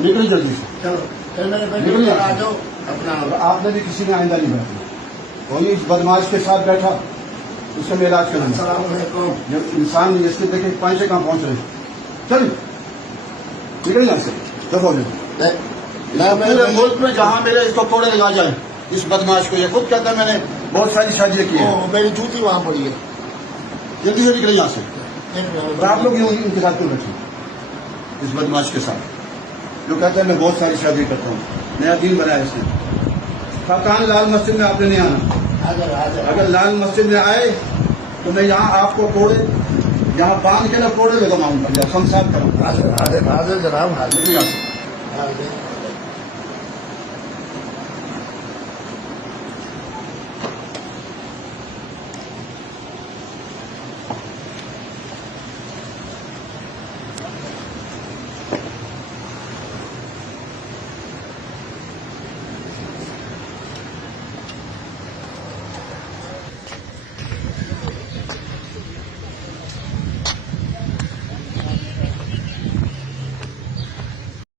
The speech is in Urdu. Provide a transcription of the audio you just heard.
نکلی جلدی سے. چلو میرے نکلیے. بیٹے آ جاؤ اپنا. آپ نے بھی کسی نے آئندہ نہیں بیٹھنا. کوئی اس بدماش کے ساتھ بیٹھا اس سے میں علاج کروں گا. السلام علیکم. جب انسان اس کے دیکھے پانچ سے کہاں پہنچ رہے ہیں. چلیے نکل یہاں سے. دفعہ میرے ملک میں جہاں میرے اس کو کوڑے لگا جائیں اس بدماش کو. یہ خود کہتا ہے میں نے بہت ساری شادیاں کی ہیں. میری جوتی وہاں پڑی ہے. جلدی سے نکلے یہاں سے. اور آپ لوگ ان کے ساتھ کیوں بیٹھے اس بدماش کے ساتھ جو کہتا ہے میں بہت ساری شادی کرتا ہوں. نیا دین بنایا اس نے. خاقان لال مسجد میں آپ نے نہیں آنا. اگر لال مسجد میں آئے تو میں یہاں آپ کو کوڑے یہاں باندھ کے نا کوڑے لگاؤں گا. ہم صاف کروں. حاضر جناب حاضر. یہاں سے